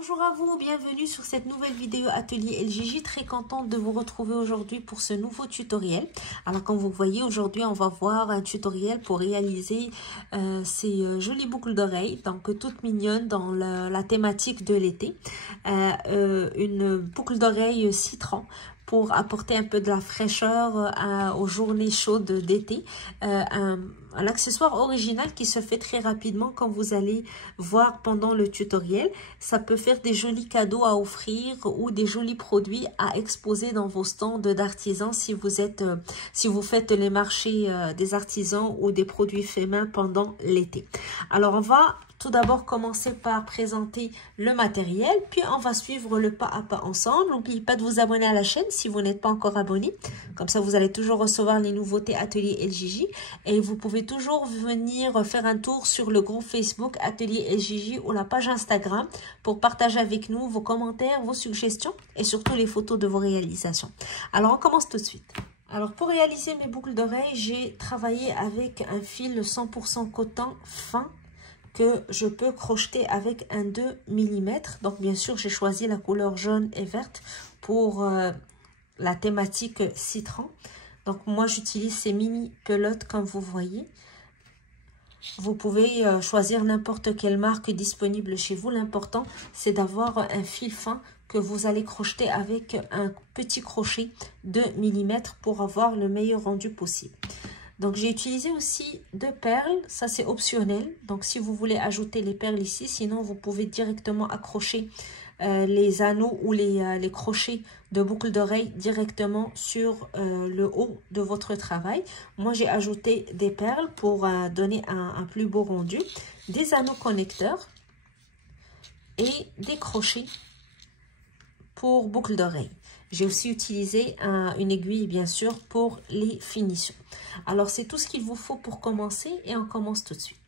Bonjour à vous, bienvenue sur cette nouvelle vidéo atelier LJJ. Très contente de vous retrouver aujourd'hui pour ce nouveau tutoriel. Alors comme vous voyez, aujourd'hui on va voir un tutoriel pour réaliser ces jolies boucles d'oreilles, donc toutes mignonnes dans la thématique de l'été. Une boucle d'oreille citron pour apporter un peu de la fraîcheur aux journées chaudes d'été. Un accessoire original qui se fait très rapidement comme vous allez voir pendant le tutoriel. Ça peut faire des jolis cadeaux à offrir ou des jolis produits à exposer dans vos stands d'artisans si vous faites les marchés des artisans ou des produits faits main pendant l'été. Alors on va tout d'abord commencer par présenter le matériel, puis on va suivre le pas à pas ensemble. N'oubliez pas de vous abonner à la chaîne si vous n'êtes pas encore abonné. Comme ça, vous allez toujours recevoir les nouveautés Atelier LJJ. Et vous pouvez toujours venir faire un tour sur le groupe Facebook Atelier LJJ ou la page Instagram pour partager avec nous vos commentaires, vos suggestions et surtout les photos de vos réalisations. Alors, on commence tout de suite. Alors, pour réaliser mes boucles d'oreilles, j'ai travaillé avec un fil 100% coton fin que je peux crocheter avec un 2 mm. Donc, bien sûr, j'ai choisi la couleur jaune et verte pour la thématique citron. Donc, moi, j'utilise ces mini pelotes comme vous voyez. Vous pouvez choisir n'importe quelle marque disponible chez vous. L'important, c'est d'avoir un fil fin que vous allez crocheter avec un petit crochet de 2 mm pour avoir le meilleur rendu possible. Donc, j'ai utilisé aussi 2 perles. Ça, c'est optionnel. Donc, si vous voulez ajouter les perles ici, sinon, vous pouvez directement accrocher les anneaux ou les crochets de boucles d'oreilles directement sur le haut de votre travail. Moi, j'ai ajouté des perles pour donner un plus beau rendu, des anneaux connecteurs et des crochets pour boucles d'oreilles. J'ai aussi utilisé une aiguille, bien sûr, pour les finitions. Alors, c'est tout ce qu'il vous faut pour commencer et on commence tout de suite.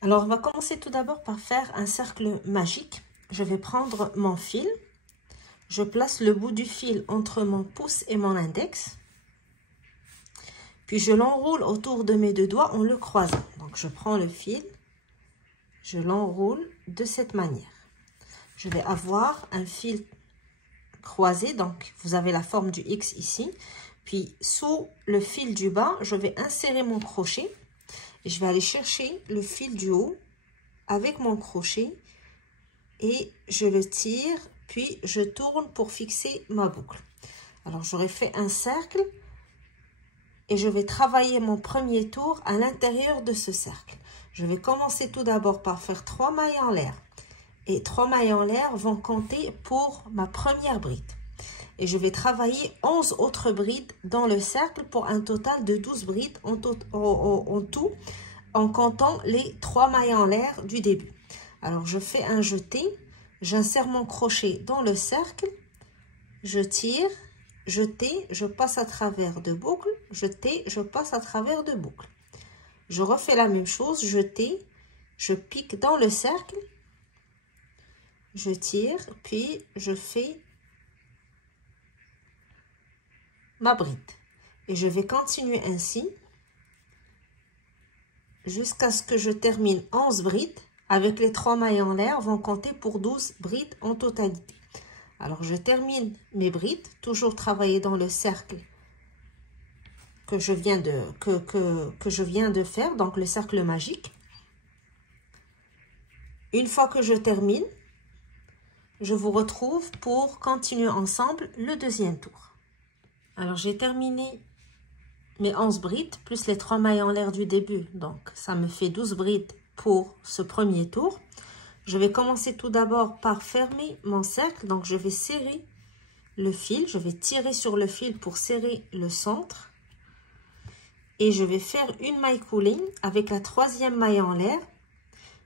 Alors, on va commencer tout d'abord par faire un cercle magique. Je vais prendre mon fil. Je place le bout du fil entre mon pouce et mon index. Puis, je l'enroule autour de mes 2 doigts en le croisant. Donc, je prends le fil. Je l'enroule de cette manière. Je vais avoir un fil croisé. Donc, vous avez la forme du X ici. Puis, sous le fil du bas, je vais insérer mon crochet. Et je vais aller chercher le fil du haut avec mon crochet. Et je le tire, puis je tourne pour fixer ma boucle. Alors, j'aurais fait un cercle et je vais travailler mon premier tour à l'intérieur de ce cercle. Je vais commencer tout d'abord par faire 3 mailles en l'air. Et 3 mailles en l'air vont compter pour ma première bride. Et je vais travailler 11 autres brides dans le cercle pour un total de 12 brides en tout, en comptant les 3 mailles en l'air du début. Alors, je fais un jeté, j'insère mon crochet dans le cercle, je tire, jeté, je passe à travers de boucles, jeté, je passe à travers de boucles. Je refais la même chose, jeté, je pique dans le cercle, je tire, puis je fais ma bride. Et je vais continuer ainsi jusqu'à ce que je termine 11 brides. Avec les 3 mailles en l'air, vont compter pour 12 brides en totalité. Alors, je termine mes brides, toujours travailler dans le cercle que je viens de faire, donc le cercle magique. Une fois que je termine, je vous retrouve pour continuer ensemble le deuxième tour. Alors, j'ai terminé mes 11 brides, plus les 3 mailles en l'air du début. Donc, ça me fait 12 brides pour ce premier tour. Je vais commencer tout d'abord par fermer mon cercle. Donc, je vais serrer le fil. Je vais tirer sur le fil pour serrer le centre. Et je vais faire une maille coulée avec la 3e maille en l'air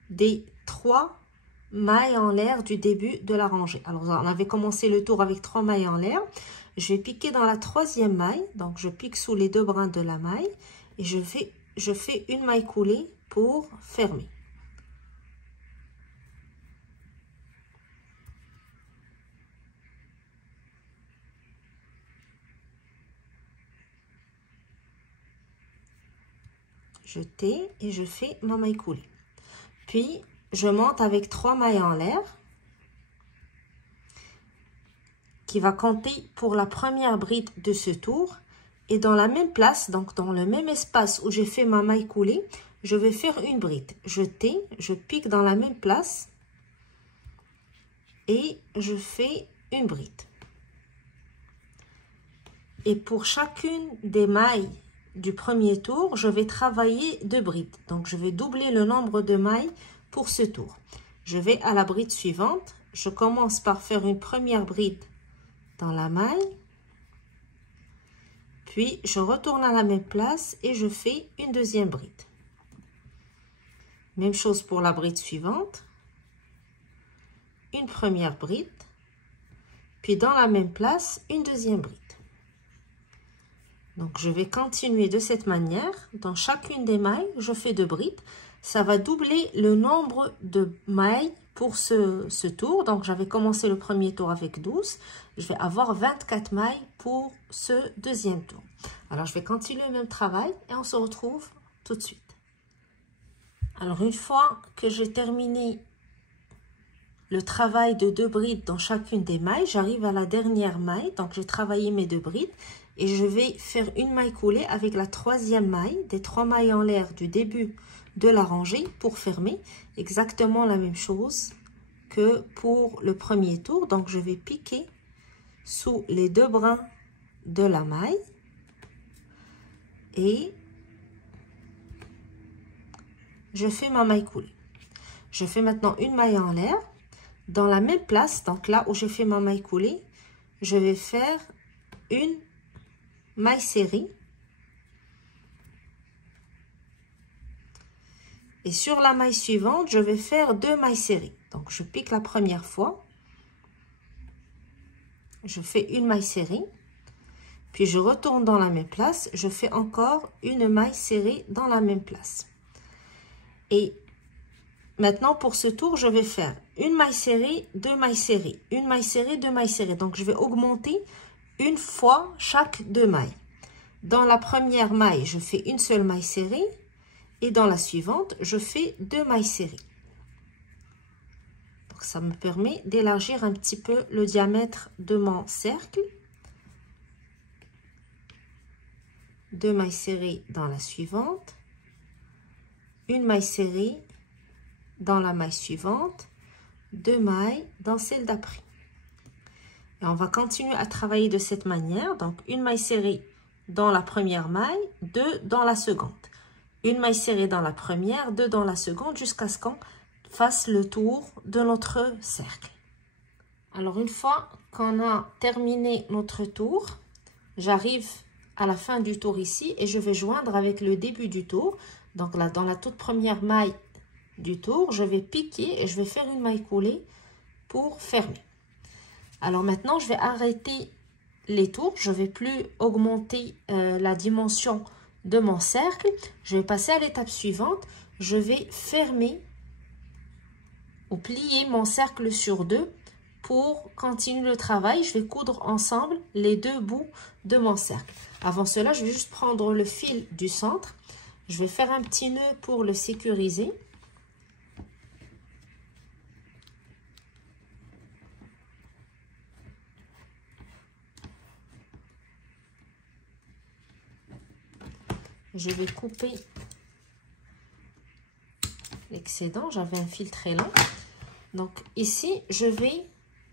des 3 mailles en l'air du début de la rangée. Alors, on avait commencé le tour avec 3 mailles en l'air. Je vais piquer dans la 3e maille. Donc, je pique sous les 2 brins de la maille. Et je fais une maille coulée pour fermer. Jeter et je fais ma maille coulée. Puis, je monte avec 3 mailles en l'air. qui va compter pour la première bride de ce tour. Et dans la même place, donc dans le même espace où j'ai fait ma maille coulée, je vais faire une bride. Je tais, je pique dans la même place et je fais une bride. Et pour chacune des mailles du premier tour, je vais travailler 2 brides. Donc, je vais doubler le nombre de mailles pour ce tour. Je vais à la bride suivante. Je commence par faire une première bride dans la maille. Puis, je retourne à la même place et je fais une deuxième bride. Même chose pour la bride suivante. Une première bride. Puis, dans la même place, une deuxième bride. Donc, je vais continuer de cette manière. Dans chacune des mailles, je fais 2 brides. Ça va doubler le nombre de mailles pour ce tour. Donc, j'avais commencé le premier tour avec 12. Je vais avoir 24 mailles pour ce deuxième tour. Alors, je vais continuer le même travail et on se retrouve tout de suite. Alors, une fois que j'ai terminé le travail de 2 brides dans chacune des mailles, j'arrive à la dernière maille. Donc, j'ai travaillé mes 2 brides. Et je vais faire une maille coulée avec la 3e maille, des 3 mailles en l'air du début de la rangée pour fermer. Exactement la même chose que pour le premier tour. Donc, je vais piquer sous les 2 brins de la maille. Et je fais ma maille coulée. Je fais maintenant une maille en l'air. Dans la même place, donc là où j'ai fait ma maille coulée, je vais faire une maille serrée et sur la maille suivante je vais faire 2 mailles serrées. Donc je pique la première fois, je fais une maille serrée, puis je retourne dans la même place, je fais encore une maille serrée dans la même place. Et maintenant pour ce tour je vais faire une maille serrée, 2 mailles serrées, une maille serrée, 2 mailles serrées. Donc je vais augmenter une fois chaque 2 mailles. Dans la première maille, je fais une seule maille serrée et dans la suivante, je fais 2 mailles serrées. Donc ça me permet d'élargir un petit peu le diamètre de mon cercle. 2 mailles serrées dans la suivante, une maille serrée dans la maille suivante, 2 mailles dans celle d'après. Et on va continuer à travailler de cette manière. Donc, une maille serrée dans la première maille, 2 dans la seconde. Une maille serrée dans la première, 2 dans la seconde, jusqu'à ce qu'on fasse le tour de notre cercle. Alors, une fois qu'on a terminé notre tour, j'arrive à la fin du tour ici et je vais joindre avec le début du tour. Donc là, dans la toute première maille du tour, je vais piquer et je vais faire une maille coulée pour fermer. Alors maintenant, je vais arrêter les tours. Je ne vais plus augmenter la dimension de mon cercle. Je vais passer à l'étape suivante. Je vais fermer ou plier mon cercle sur 2 pour continuer le travail. Je vais coudre ensemble les 2 bouts de mon cercle. Avant cela, je vais juste prendre le fil du centre. Je vais faire un petit nœud pour le sécuriser. Je vais couper l'excédent. J'avais un fil très long. Donc ici, je vais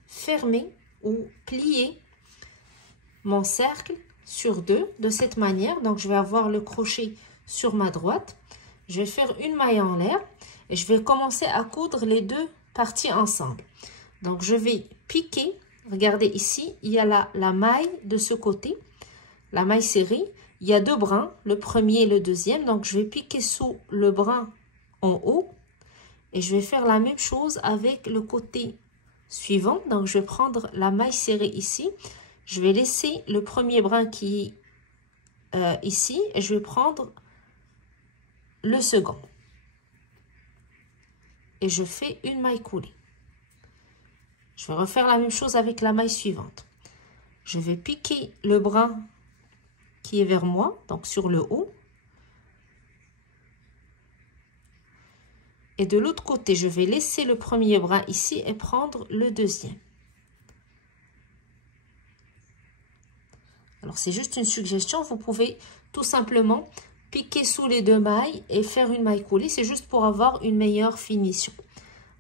fermer ou plier mon cercle sur 2 de cette manière. Donc je vais avoir le crochet sur ma droite. Je vais faire une maille en l'air et je vais commencer à coudre les 2 parties ensemble. Donc je vais piquer. Regardez ici, il y a la maille de ce côté, la maille serrée. Il y a 2 brins, le premier et le deuxième. Donc, je vais piquer sous le brin en haut. Et je vais faire la même chose avec le côté suivant. Donc, je vais prendre la maille serrée ici. Je vais laisser le premier brin qui est ici. Et je vais prendre le second. Et je fais une maille coulée. Je vais refaire la même chose avec la maille suivante. Je vais piquer le brin qui est vers moi, donc sur le haut. Et de l'autre côté, je vais laisser le premier brin ici et prendre le deuxième. Alors, c'est juste une suggestion. Vous pouvez tout simplement piquer sous les deux mailles et faire une maille coulée. C'est juste pour avoir une meilleure finition.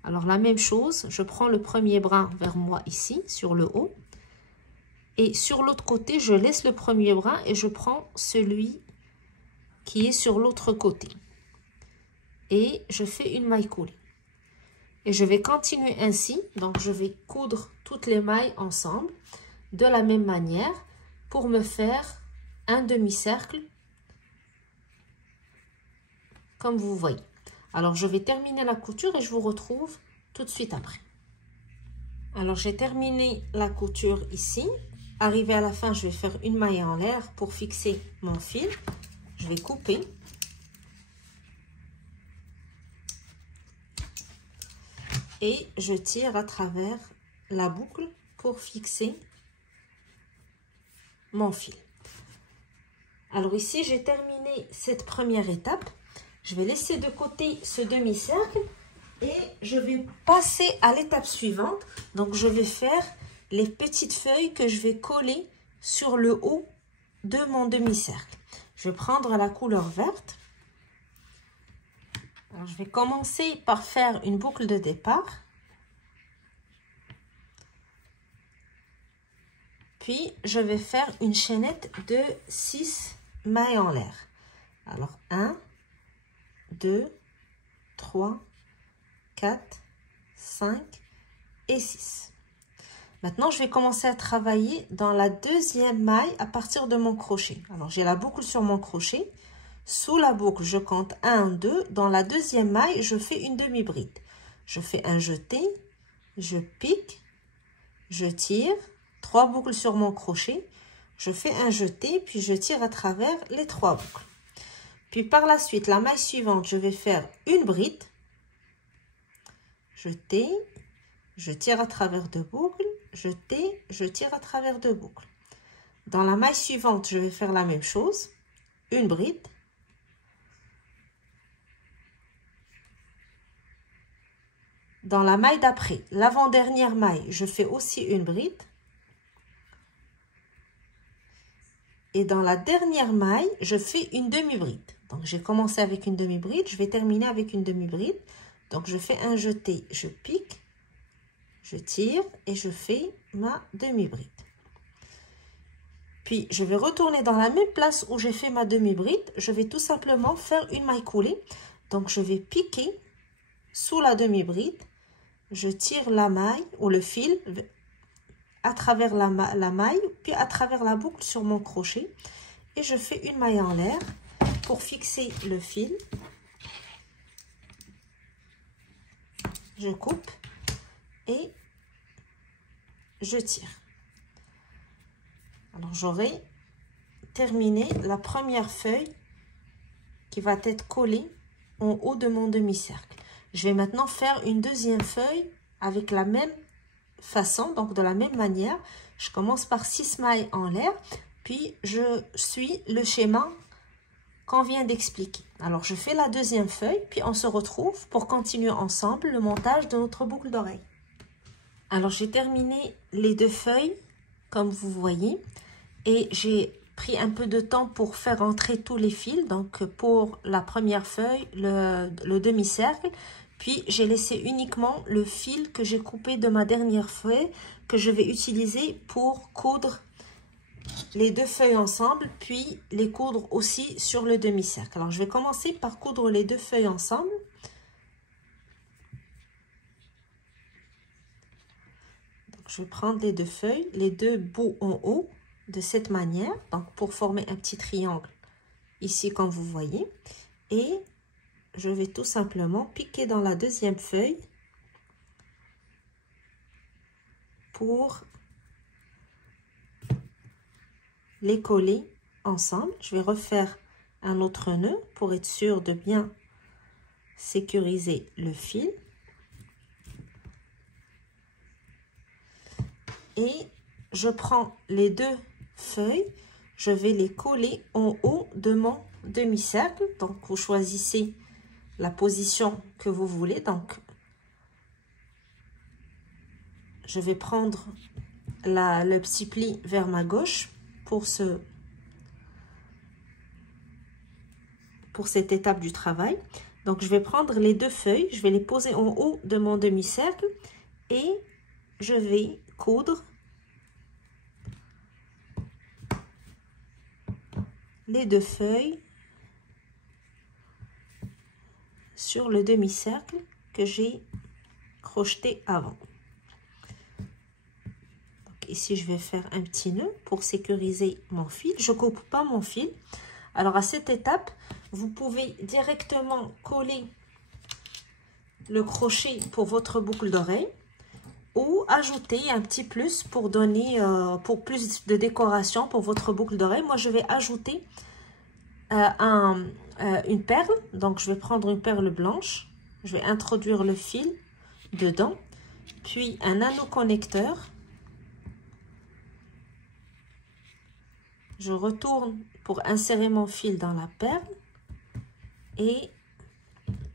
Alors, la même chose, je prends le premier brin vers moi ici, sur le haut. Et sur l'autre côté, je laisse le premier brin et je prends celui qui est sur l'autre côté. Et je fais une maille coulée. Et je vais continuer ainsi. Donc, je vais coudre toutes les mailles ensemble de la même manière pour me faire un demi-cercle comme vous voyez. Alors, je vais terminer la couture et je vous retrouve tout de suite après. Alors, j'ai terminé la couture ici. Arrivé à la fin, je vais faire une maille en l'air pour fixer mon fil. Je vais couper. Et je tire à travers la boucle pour fixer mon fil. Alors ici, j'ai terminé cette première étape. Je vais laisser de côté ce demi-cercle et je vais passer à l'étape suivante. Donc, je vais faire les petites feuilles que je vais coller sur le haut de mon demi-cercle. Je vais prendre la couleur verte. Alors, je vais commencer par faire une boucle de départ. Puis, je vais faire une chaînette de 6 mailles en l'air. Alors, 1, 2, 3, 4, 5 et 6. Maintenant, je vais commencer à travailler dans la deuxième maille à partir de mon crochet. Alors, j'ai la boucle sur mon crochet. Sous la boucle, je compte 1, 2. Dans la deuxième maille, je fais une demi-bride. Je fais un jeté, je pique, je tire. 3 boucles sur mon crochet. Je fais un jeté, puis je tire à travers les 3 boucles. Puis par la suite, la maille suivante, je vais faire une bride. Jeté, je tire à travers 2 boucles. Jeté, je tire à travers 2 boucles. Dans la maille suivante, je vais faire la même chose. Une bride. Dans la maille d'après, l'avant-dernière maille, je fais aussi une bride. Et dans la dernière maille, je fais une demi-bride. Donc, j'ai commencé avec une demi-bride, je vais terminer avec une demi-bride. Donc, je fais un jeté, je pique, je tire et je fais ma demi-bride. Puis, je vais retourner dans la même place où j'ai fait ma demi-bride. Je vais tout simplement faire une maille coulée. Donc, je vais piquer sous la demi-bride. Je tire la maille ou le fil à travers la maille, puis à travers la boucle sur mon crochet. Et je fais une maille en l'air pour fixer le fil. Je coupe et je tire. Alors, j'aurai terminé la première feuille qui va être collée en haut de mon demi-cercle. Je vais maintenant faire une deuxième feuille avec la même façon, donc de la même manière. Je commence par 6 mailles en l'air, puis je suis le schéma qu'on vient d'expliquer. Alors, je fais la deuxième feuille, puis on se retrouve pour continuer ensemble le montage de notre boucle d'oreille. Alors, j'ai terminé les 2 feuilles, comme vous voyez, et j'ai pris un peu de temps pour faire entrer tous les fils. Donc, pour la première feuille, le demi-cercle, puis j'ai laissé uniquement le fil que j'ai coupé de ma dernière feuille, que je vais utiliser pour coudre les 2 feuilles ensemble, puis les coudre aussi sur le demi-cercle. Alors, je vais commencer par coudre les 2 feuilles ensemble. Donc, je vais prendre les 2 feuilles, les 2 bouts en haut, de cette manière, donc pour former un petit triangle ici comme vous voyez, et je vais tout simplement piquer dans la deuxième feuille pour les coller ensemble. Je vais refaire un autre nœud pour être sûr de bien sécuriser le fil. Et je prends les 2 feuilles, je vais les coller en haut de mon demi-cercle. Donc, vous choisissez la position que vous voulez. Donc, je vais prendre le petit pli vers ma gauche pour cette étape du travail. Donc, je vais prendre les deux feuilles, je vais les poser en haut de mon demi-cercle et je vais coudre les deux feuilles sur le demi-cercle que j'ai crocheté avant. Donc ici, je vais faire un petit nœud pour sécuriser mon fil. Je ne coupe pas mon fil. Alors, à cette étape, vous pouvez directement coller le crochet pour votre boucle d'oreille ou ajouter un petit plus pour donner pour plus de décoration pour votre boucle d'oreille. Moi, je vais ajouter une perle. Donc, je vais prendre une perle blanche. Je vais introduire le fil dedans. Puis, un anneau connecteur. Je retourne pour insérer mon fil dans la perle. Et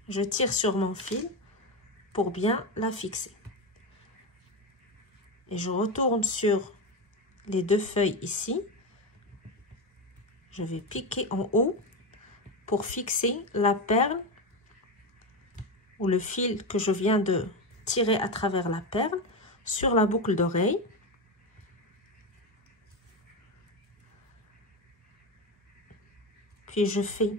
je tire sur mon fil pour bien la fixer. Et je retourne sur les deux feuilles ici. Je vais piquer en haut pour fixer la perle ou le fil que je viens de tirer à travers la perle sur la boucle d'oreille. Puis je fais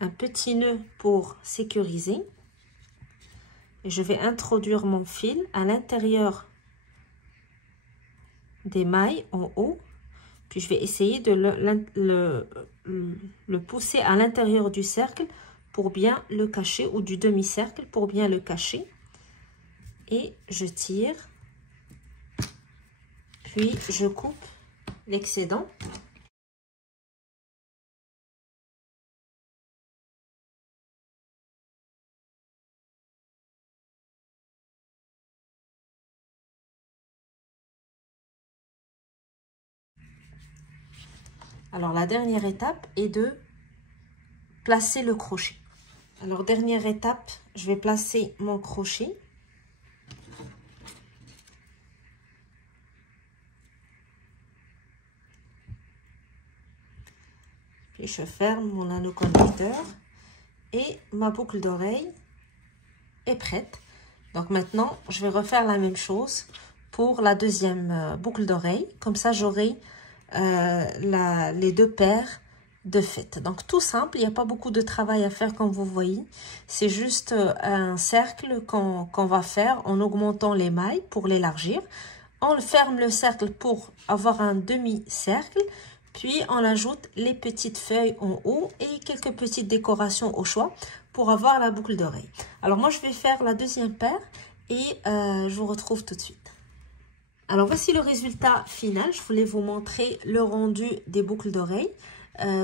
un petit nœud pour sécuriser. Et je vais introduire mon fil à l'intérieur des mailles en haut. Puis je vais essayer de le pousser à l'intérieur du cercle pour bien le cacher, ou du demi-cercle pour bien le cacher. Et je tire. Puis je coupe l'excédent. Alors, la dernière étape est de placer le crochet. Alors, dernière étape, je vais placer mon crochet. Puis, je ferme mon anneau connecteur et ma boucle d'oreille est prête. Donc, maintenant, je vais refaire la même chose pour la deuxième boucle d'oreille. Comme ça, j'aurai les deux paires de fait. Donc tout simple, il n'y a pas beaucoup de travail à faire comme vous voyez. C'est juste un cercle qu'on va faire en augmentant les mailles pour l'élargir. On ferme le cercle pour avoir un demi-cercle. Puis on ajoute les petites feuilles en haut et quelques petites décorations au choix pour avoir la boucle d'oreille. Alors moi je vais faire la deuxième paire et je vous retrouve tout de suite. Alors, voici le résultat final. Je voulais vous montrer le rendu des boucles d'oreilles.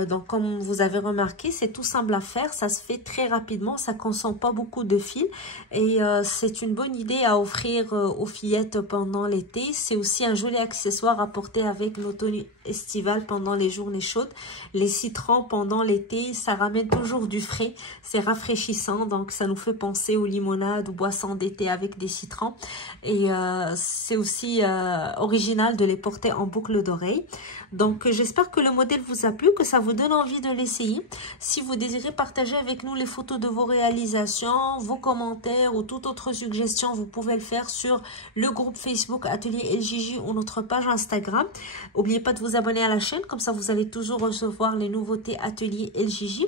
Donc, comme vous avez remarqué, c'est tout simple à faire. Ça se fait très rapidement. Ça ne consomme pas beaucoup de fil. Et c'est une bonne idée à offrir aux fillettes pendant l'été. C'est aussi un joli accessoire à porter avec nos tenues estivales pendant les journées chaudes. Les citrons pendant l'été, ça ramène toujours du frais. C'est rafraîchissant. Donc, ça nous fait penser aux limonades ou boissons d'été avec des citrons. Et c'est aussi original de les porter en boucle d'oreille. Donc, j'espère que le modèle vous a plu, que ça vous donne envie de l'essayer. Si vous désirez partager avec nous les photos de vos réalisations, vos commentaires ou toute autre suggestion, vous pouvez le faire sur le groupe Facebook Atelier LJJ ou notre page Instagram. N'oubliez pas de vous abonner à la chaîne, comme ça vous allez toujours recevoir les nouveautés Atelier LJJ.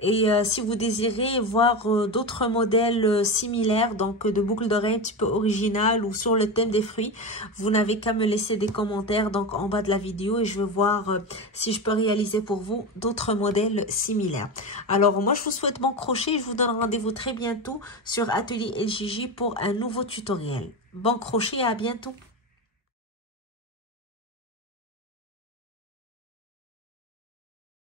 Et si vous désirez voir d'autres modèles similaires, donc de boucles d'oreilles un petit peu originales ou sur le thème des fruits, vous n'avez qu'à me laisser des commentaires donc en bas de la vidéo et je vais voir si je peux réaliser pour vous d'autres modèles similaires. Alors moi je vous souhaite bon crochet et je vous donne rendez-vous très bientôt sur Atelier LJJ pour un nouveau tutoriel. Bon crochet et à bientôt.